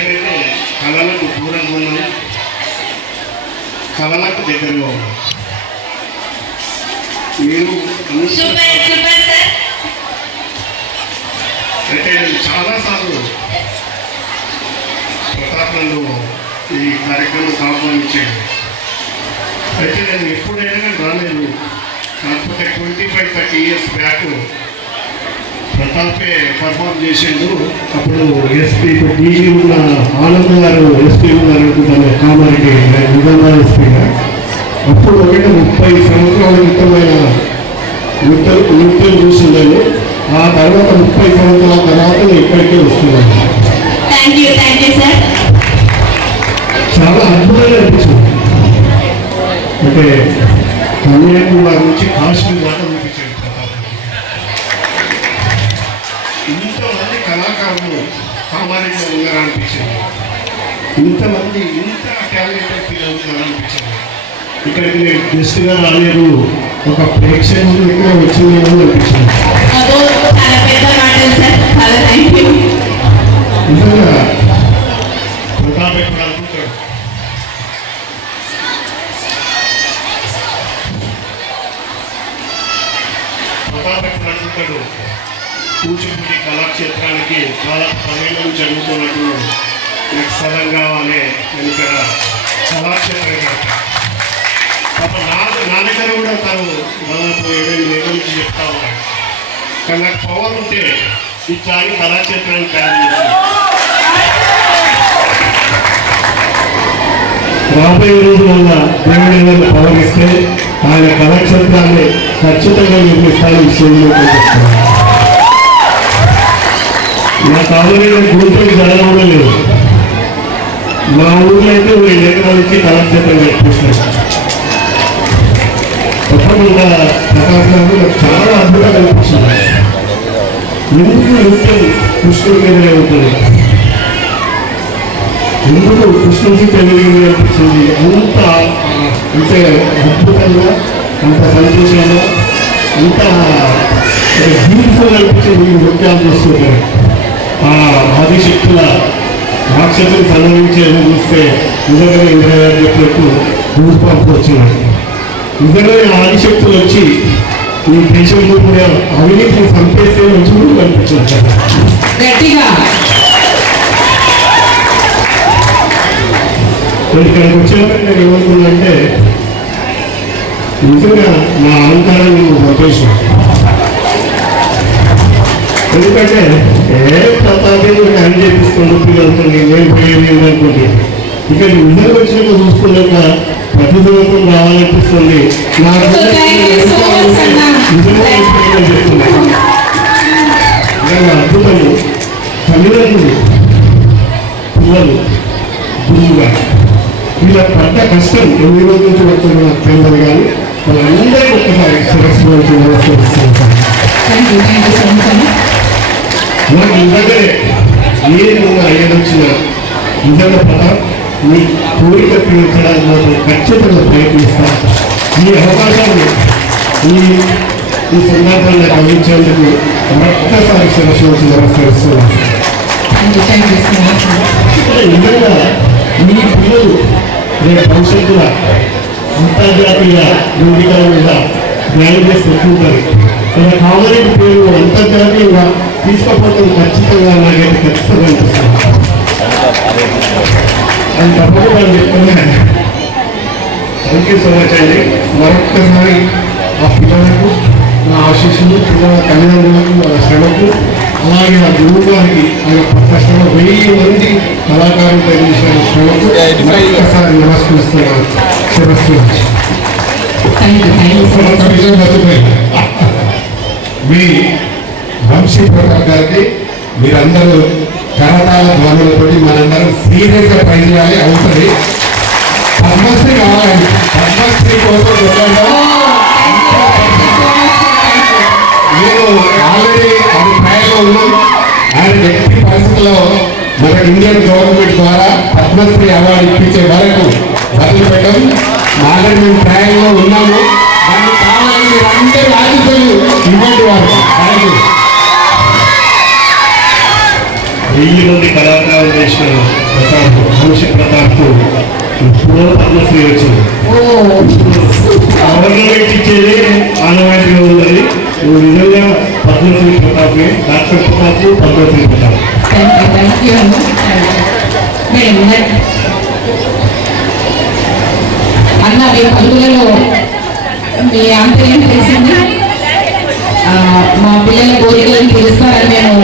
నేనైతే కళలకు దూరంగా ఉన్నాను, కళలకు దగ్గరగా ఉన్నాను. మీరు అయితే నేను చాలాసార్లు ప్రతాప్ నన్ను ఈ కార్యక్రమం ఆహ్వానించాను. అయితే నేను ఎప్పుడైనా రాలేదు. కాకపోతే 25-30 years బ్యాక్ ప్రతాపే పర్ఫార్మ్ చేసేందు. అప్పుడు ఎస్పీ డీజీ ఉన్న ఆనంద్ గారు ఎస్పీ ఉన్నారు అనుకుంటాను, కామారెడ్డి నిజామాబాద్ ఎస్పీగా. అప్పుడు 30 సంవత్సరాల క్రితమైన నృత్యం చూసిందని, ఆ తర్వాత 30 సంవత్సరాల తర్వాత నేను ఇక్కడికే వస్తున్నాను. చాలా అద్భుతంగా అనిపించింది. అంటే కన్యాకుమారి నుంచి కాశ్మీర్ దాకా చూపించాడు ఇంతమంది కళాకారులు కామారెడ్డిలో ఉన్నారా అనిపించింది. ఇంతమంది ఇంత టాలెంటెడ్ పిల్లలు అనిపించింది. ఇక్కడికి నేను గెస్ట్గా రాలేదు, ఒక ప్రేక్షకులు ఇక్కడ వచ్చింది అనిపించింది. నిజంగా ప్రతాప్ ఎప్పుడు అనుకుంటాడు, కూచిపూడి కళాక్షేత్రానికి చాలా సమయంలో జరుగుతున్నట్టు నాకు స్థలం కావాలి, నేను ఇక్కడ కళాక్షేత్రం నా దగ్గర కూడా తను దాదాపు 7 ఏళ్ళ నుంచి చెప్తా ఉన్నాను. కానీ నాకు పవర్ ఉంటే ఇట్లా కళాక్షేత్రాన్ని తయారు చేశాను. రాబోయే రోజులలో దేవుడి ఏదైనా పవర్ ఇస్తే ఆయన కళాక్షేత్రాన్ని ఖచ్చితంగా నిర్మిస్తాను విషయంలో చెప్తాను. నా కావాలైన గుంటూరు జరగడం లేదు. మా ఊళ్ళో అయితే 2 ఎకరాల నుంచి కళాక్షేత్రం కట్టిస్తాను. తప్పకుండా ప్రకాశంలో నాకు చాలా అద్భుతంగా అనిపించింది. ఎందుకు నృత్యం కృష్ణుడి మీదనే ఉంటుంది, ఎందుకు కృష్ణుడికి తెలియదు అనిపించింది. అంత అంటే అద్భుతంగా, అంత సంతోషంగా, అంత బ్యూటిఫుల్ అనిపించింది. నృత్యాలు చేస్తుంటారు ఆ ఆదిశక్తుల రాక్షసులు సంబంధించేది చూస్తే నిజంగా ఇంద్రయ్య చెప్పినట్టు రూపానికి వచ్చినాయి. నిజంగా ఆదిశక్తులు వచ్చి ఈ దేశంలో కూడా అవినీతిని సంపేస్తే వచ్చి కనిపించారు. ఇక్కడికి వచ్చినప్పుడు నేను ఏమనుకున్నానంటే, నిజంగా నా అలంకారాన్ని సంతోషం. ఎందుకంటే ప్రతాపే హ్యాండ్ చేపిస్తున్నాడు పిల్లలతో, నేను పోయేది అనుకుంటే ఇక నిజంగా వచ్చినాక చూసుకున్నాక ప్రతి సంవత్సరం రావాలనిపిస్తుంది. నాకు నిజంగా అద్భుతము. తల్లిదండ్రులు, పిల్లలు, గురువుగా ఇలా పడ్డ కష్టం ఎన్ని రోజుల నుంచి పడుతుందో నాకు తెలియదు. కానీ వాళ్ళందరికీ ఒక్కసారి శిరస్సు నుంచి నమస్కరిస్తున్నాను. నాకు నిజంగానే నేను అయ్యదొచ్చిన నిజంగా ప్రతాప్ మీ కోరిక తీర్చడానికి మాత్రం ఖచ్చితంగా ప్రయత్నిస్తాను. ఈ అవకాశాన్ని ఈ సందర్భాన్ని అందించేందుకు ఒక్కసారి శిరస్సు నుంచి నమస్కరిస్తున్నాను. నిజంగా మీ పిల్లలు రేపు భవిష్యత్తులో అంతర్జాతీయ వేదికల మీద జ్ఞానం చేసి ఎక్కుంటారు. ఇలా కామారెడ్డి పేరు అంతర్జాతీయంగా తీసుకపోతుంది ఖచ్చితంగా నాకైతే ఖచ్చితంగా అనిపిస్తుంది. అది తప్పకుండా చెప్తున్నాను. థ్యాంక్ యూ సో మచ్ అండి. మరొక్కసారి ఆ పిల్లలకు నా ఆశీస్సులు, పిల్లల తల్లిదండ్రులకు, వాళ్ళ శ్రమకు, అలాగే ఆ గురువు గారికి ఆయన కష్టంలో 1000 మంది కళాకారులు తయారు శ్రమకు ఒక్కసారి నమస్కరిస్తున్నాను. శిరస్సు మీ వంశీ ప్రతాప్ గారికి మీరందరూ కరతాల ధ్వనులతో మనందరం సీరియస్గా ట్రై చేయాలి. అవుతుంది. పద్మశ్రీ కావాలండి. పద్మశ్రీ కోసం నేను ఆల్రెడీ అది ప్రయాణంలో ఉన్నాను. ఆయన వ్యక్తి పరిస్థితుల్లో మన ఇండియన్ గవర్నమెంట్ ద్వారా పద్మశ్రీ అవార్డు ఇప్పించే వరకు వదిలిపెట్టం. ఆల్రెడీ మేము ప్రయాణంలో ఉన్నాము. దాన్ని కావాలని మీరు అందరూ ఆశిస్తులు ఇవ్వండి. వారు 1000 మంది కళాకారులు త్యాగాలు చేసిన ప్రతాప్ మనిషి ప్రతాప్ ఇప్పుడు పద్మశ్రీ వచ్చింది. గవర్నమెంట్ ఇచ్చేది ఆనవాయితీగా ఉన్నది. నువ్వు నిజంగా పద్మశ్రీ ప్రతాపే, డాక్టర్ ప్రతాప్, పద్మశ్రీ ప్రతాప్. అన్న మీ పలుకులలో మీ ఆంతర్యం తెలిసింది. మా పిల్లల కోరికలను తీరుస్తారని మేము